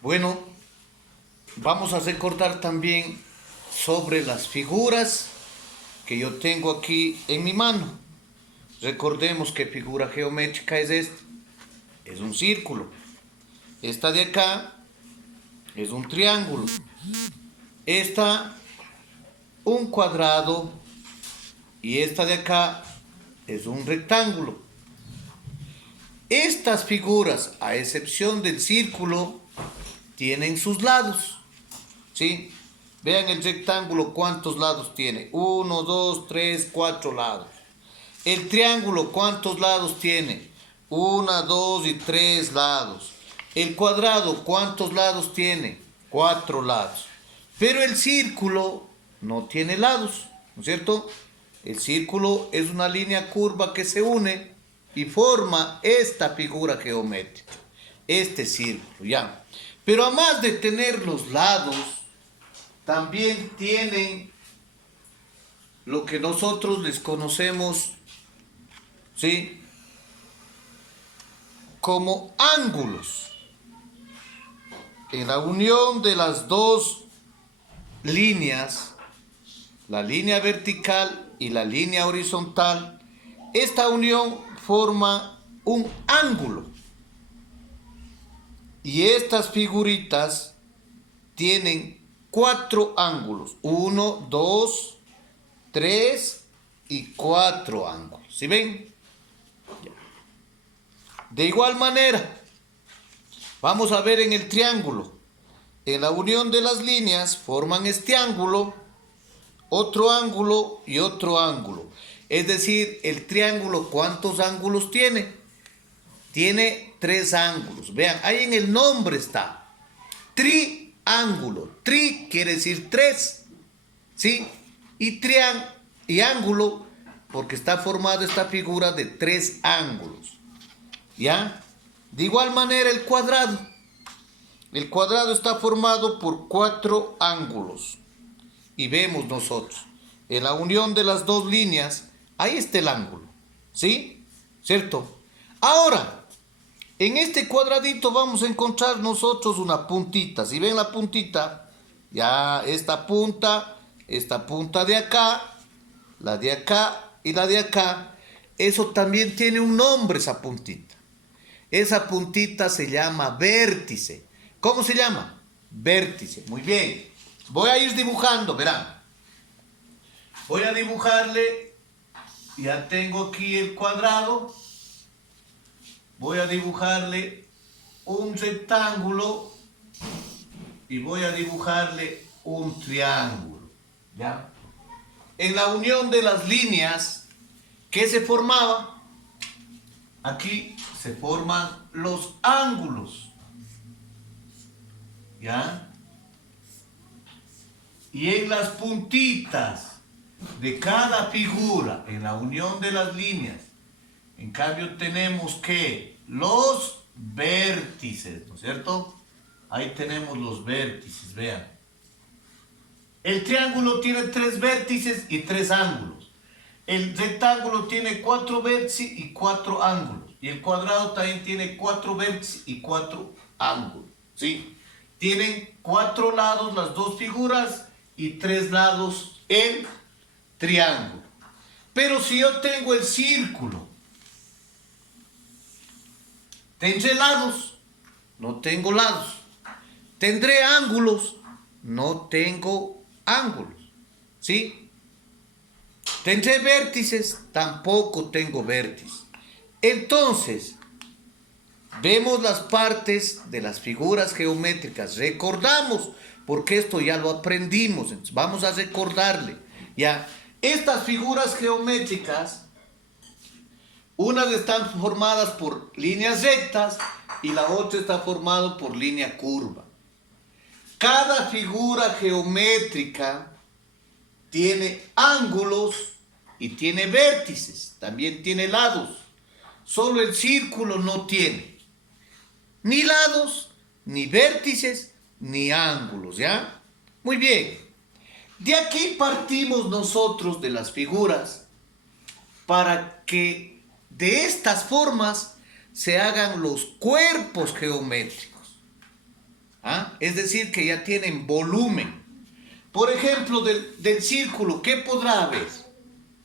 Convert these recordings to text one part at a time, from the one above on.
Bueno, vamos a recordar también sobre las figuras que yo tengo aquí en mi mano. Recordemos qué figura geométrica es esta. Es un círculo. Esta de acá es un triángulo. Esta un cuadrado y esta de acá es un rectángulo. Estas figuras, a excepción del círculo, tienen sus lados. ¿Sí? Vean el rectángulo cuántos lados tiene. 1, 2, 3, 4 lados. El triángulo cuántos lados tiene. 1, 2 y 3 lados. El cuadrado cuántos lados tiene. 4 lados. Pero el círculo no tiene lados, ¿no es cierto? El círculo es una línea curva que se une y forma esta figura geométrica. Este círculo, ya. Pero además de tener los lados, también tienen lo que nosotros les conocemos, ¿sí?, como ángulos. En la unión de las dos líneas, la línea vertical y la línea horizontal, esta unión forma un ángulo. Y estas figuritas tienen 4 ángulos. 1, 2, 3 y 4 ángulos. ¿Sí ven? De igual manera, vamos a ver en el triángulo. En la unión de las líneas forman este ángulo, otro ángulo y otro ángulo. Es decir, el triángulo, ¿cuántos ángulos tiene? Tiene 3 ángulos. Vean, ahí en el nombre está. Triángulo. Tri quiere decir 3. ¿Sí? Y ángulo, porque está formada esta figura de 3 ángulos. ¿Ya? De igual manera el cuadrado. El cuadrado está formado por 4 ángulos. Y vemos nosotros, en la unión de las dos líneas, ahí está el ángulo. ¿Sí? ¿Cierto? Ahora, en este cuadradito vamos a encontrar nosotros una puntita. Si ven la puntita, ya esta punta de acá, la de acá y la de acá, eso también tiene un nombre, esa puntita. Esa puntita se llama vértice. ¿Cómo se llama? Vértice. Muy bien. Voy a ir dibujando, verán. Voy a dibujarle. Ya tengo aquí el cuadrado. Voy a dibujarle un rectángulo y voy a dibujarle un triángulo. ¿Ya? En la unión de las líneas, ¿qué se formaba? Aquí se forman los ángulos. ¿Ya? Y en las puntitas de cada figura, en la unión de las líneas, en cambio tenemos que los vértices, ¿no es cierto? Ahí tenemos los vértices, vean. El triángulo tiene 3 vértices y 3 ángulos. El rectángulo tiene 4 vértices y 4 ángulos. Y el cuadrado también tiene 4 vértices y 4 ángulos. ¿Sí? Tienen 4 lados las dos figuras y 3 lados el triángulo. Pero si yo tengo el círculo, ¿tendré lados? No tengo lados. ¿Tendré ángulos? No tengo ángulos. ¿Sí? ¿Tendré vértices? Tampoco tengo vértices. Entonces, vemos las partes de las figuras geométricas. Recordamos, porque esto ya lo aprendimos. Entonces, vamos a recordarle. Ya, estas figuras geométricas, unas están formadas por líneas rectas y la otra está formada por línea curva. Cada figura geométrica tiene ángulos y tiene vértices, también tiene lados. Solo el círculo no tiene ni lados, ni vértices, ni ángulos, ¿ya? Muy bien. De aquí partimos nosotros de las figuras para que de estas formas se hagan los cuerpos geométricos. ¿Ah? Es decir, que ya tienen volumen. Por ejemplo, del círculo, ¿qué podrá haber?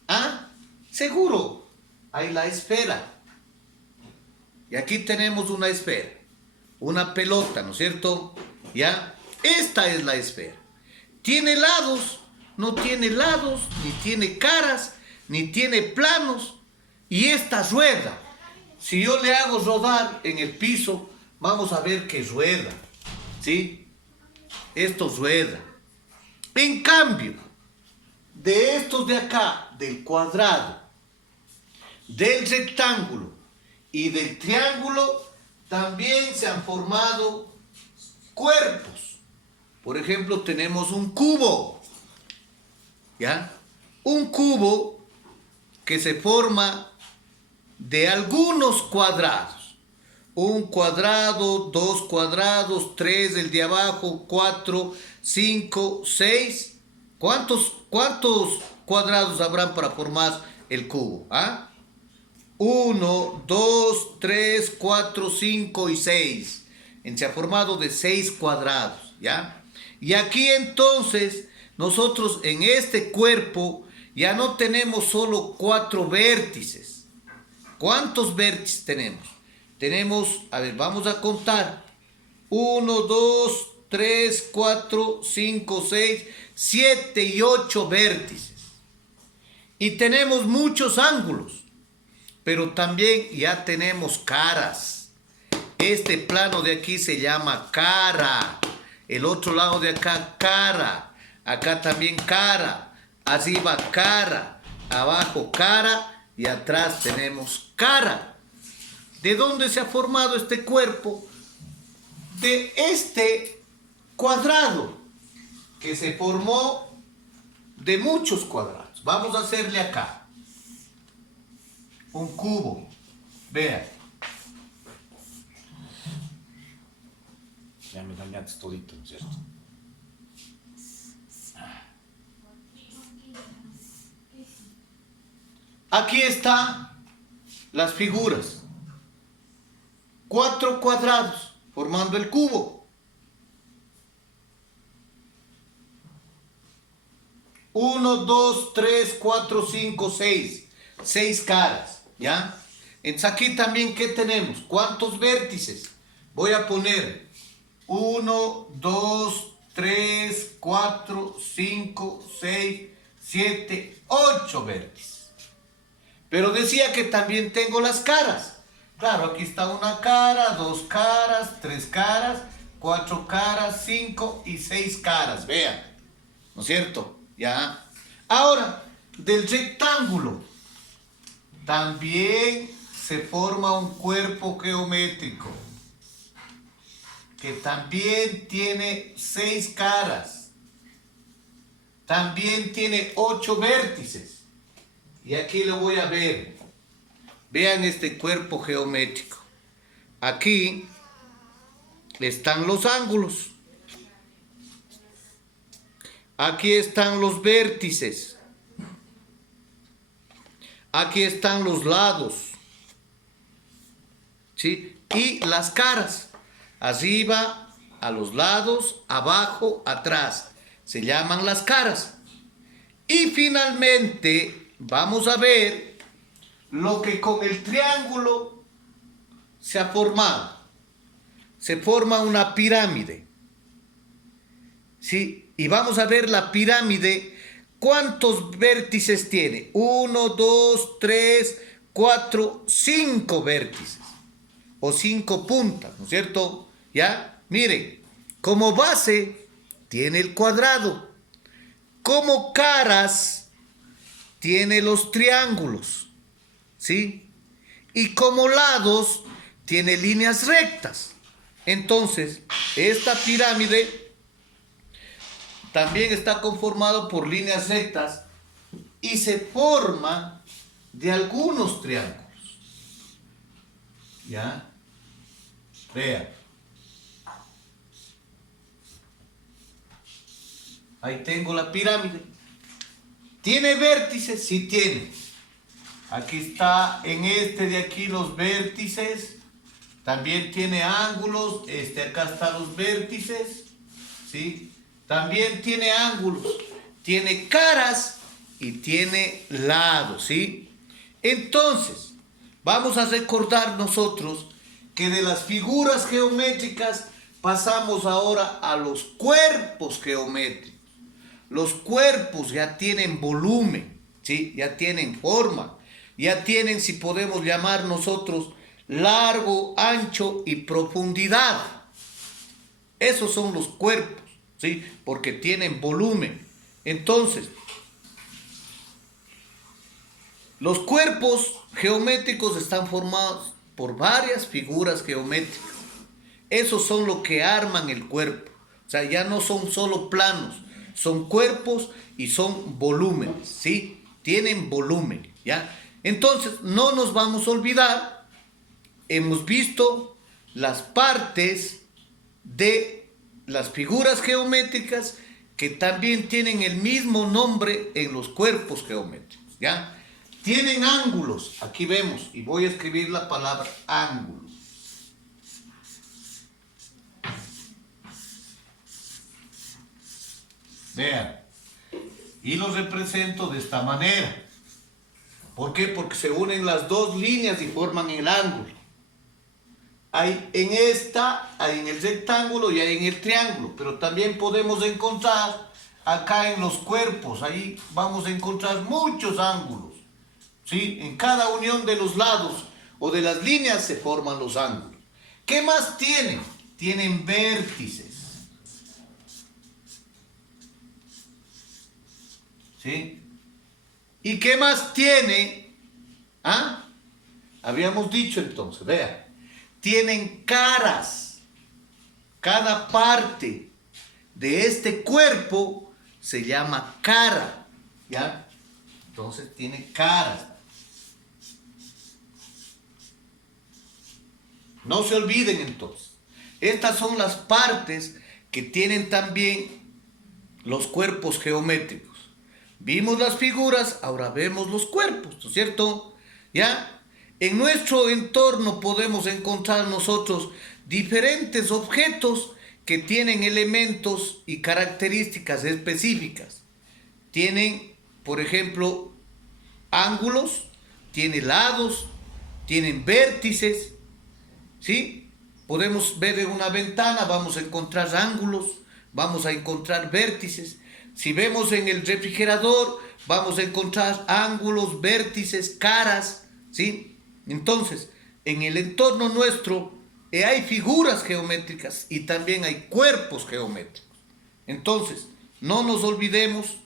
¿Ah? Seguro, hay la esfera. Y aquí tenemos una esfera, una pelota, ¿no es cierto? ¿Ya? Esta es la esfera. ¿Tiene lados? No tiene lados, ni tiene caras, ni tiene planos. Y esta rueda, si yo le hago rodar en el piso, vamos a ver que rueda, ¿sí? Esto rueda. En cambio, de estos de acá, del cuadrado, del rectángulo y del triángulo, también se han formado cuerpos. Por ejemplo, tenemos un cubo, ¿ya? Un cubo que se forma de algunos cuadrados. Un cuadrado, dos cuadrados, tres, el de abajo, 4, 5, 6. ¿Cuántos cuadrados habrán para formar el cubo? ¿Ah? 1, 2, 3, 4, 5 y 6. Se ha formado de 6 cuadrados, ¿ya? Y aquí entonces, nosotros en este cuerpo ya no tenemos solo 4 vértices. ¿Cuántos vértices tenemos? Tenemos, a ver, vamos a contar. 1, 2, 3, 4, 5, 6, 7 y 8 vértices. Y tenemos muchos ángulos, pero también ya tenemos caras. Este plano de aquí se llama cara. El otro lado de acá, cara. Acá también cara. Arriba cara. Abajo cara. Y atrás tenemos cara. ¿De dónde se ha formado este cuerpo? De este cuadrado, que se formó de muchos cuadrados. Vamos a hacerle acá un cubo. Vean. Ya me dañaste todito, ¿no es cierto? Aquí están las figuras. 4 cuadrados formando el cubo. 1, 2, 3, 4, 5, 6. 6 caras, ¿ya? Entonces aquí también, ¿qué tenemos? ¿Cuántos vértices? Voy a poner 1, 2, 3, 4, 5, 6, 7, 8 vértices. Pero decía que también tengo las caras. Claro, aquí está una cara, 2 caras, 3 caras, 4 caras, 5 y 6 caras. Vean, ¿no es cierto? Ya. Ahora, del rectángulo también se forma un cuerpo geométrico que también tiene 6 caras. También tiene 8 vértices. Y aquí lo voy a ver. Vean este cuerpo geométrico. Aquí están los ángulos. Aquí están los vértices. Aquí están los lados. ¿Sí? Y las caras. Arriba, a los lados, abajo, atrás. Se llaman las caras. Y finalmente vamos a ver lo que con el triángulo se ha formado. Se forma una pirámide. ¿Sí? Y vamos a ver la pirámide. ¿Cuántos vértices tiene? 1, 2, 3, 4, 5 vértices. O 5 puntas, ¿no es cierto? ¿Ya? Miren, como base tiene el cuadrado. Como caras tiene los triángulos. ¿Sí? Y como lados tiene líneas rectas. Entonces, esta pirámide también está conformado por líneas rectas y se forma de algunos triángulos. ¿Ya? Vean. Ahí tengo la pirámide. ¿Tiene vértices? Sí tiene. Aquí está en este de aquí los vértices. también tiene ángulos, acá están los vértices, ¿sí? También tiene ángulos, tiene caras y tiene lados, ¿sí? Entonces, vamos a recordar nosotros que de las figuras geométricas pasamos ahora a los cuerpos geométricos. Los cuerpos ya tienen volumen, ¿sí? Ya tienen forma, ya tienen, si podemos llamar nosotros, largo, ancho y profundidad. Esos son los cuerpos, ¿sí? Porque tienen volumen. Entonces, los cuerpos geométricos están formados por varias figuras geométricas. Esos son lo que arman el cuerpo. O sea, ya no son solo planos, son cuerpos y son volúmenes, ¿sí? Tienen volumen, ¿ya? Entonces, no nos vamos a olvidar, hemos visto las partes de las figuras geométricas que también tienen el mismo nombre en los cuerpos geométricos, ¿ya? Tienen ángulos, aquí vemos, y voy a escribir la palabra ángulo. Vean, y los represento de esta manera. ¿Por qué? Porque se unen las dos líneas y forman el ángulo. Hay en el rectángulo y hay en el triángulo, pero también podemos encontrar acá en los cuerpos, ahí vamos a encontrar muchos ángulos, ¿sí? En cada unión de los lados o de las líneas se forman los ángulos. ¿Qué más tienen? Tienen vértices, ¿sí? ¿Y qué más tiene? ¿Ah? Habíamos dicho entonces, vean, tienen caras. Cada parte de este cuerpo se llama cara, ¿ya? Entonces tiene caras. No se olviden entonces. Estas son las partes que tienen también los cuerpos geométricos. Vimos las figuras, ahora vemos los cuerpos, ¿no es cierto? ¿Ya? En nuestro entorno podemos encontrar nosotros diferentes objetos que tienen elementos y características específicas. Tienen, por ejemplo, ángulos, tienen lados, tienen vértices, ¿sí? Podemos ver en una ventana, vamos a encontrar ángulos, vamos a encontrar vértices. Si vemos en el refrigerador, vamos a encontrar ángulos, vértices, caras, ¿sí? Entonces, en el entorno nuestro hay figuras geométricas y también hay cuerpos geométricos. Entonces, no nos olvidemos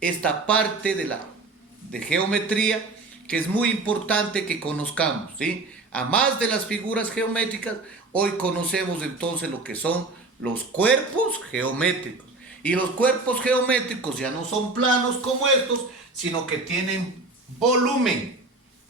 esta parte de geometría que es muy importante que conozcamos, ¿sí? A más de las figuras geométricas, hoy conocemos entonces lo que son los cuerpos geométricos. Y los cuerpos geométricos ya no son planos como estos, sino que tienen volumen,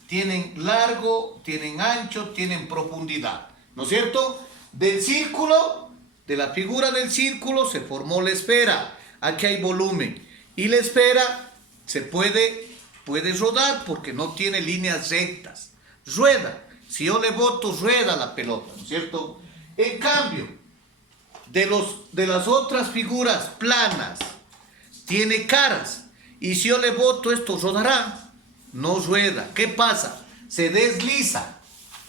tienen largo, tienen ancho, tienen profundidad, ¿no es cierto? Del círculo, de la figura del círculo se formó la esfera, aquí hay volumen, y la esfera se puede rodar porque no tiene líneas rectas, rueda, si yo le boto rueda la pelota, ¿no es cierto? En cambio, de las otras figuras planas, tiene caras, y si yo le boto esto rodará, no rueda. ¿Qué pasa? Se desliza.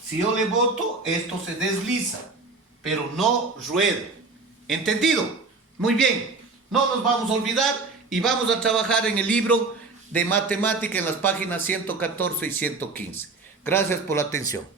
Si yo le boto, esto se desliza, pero no rueda. ¿Entendido? Muy bien, no nos vamos a olvidar y vamos a trabajar en el libro de matemática en las páginas 114 y 115. Gracias por la atención.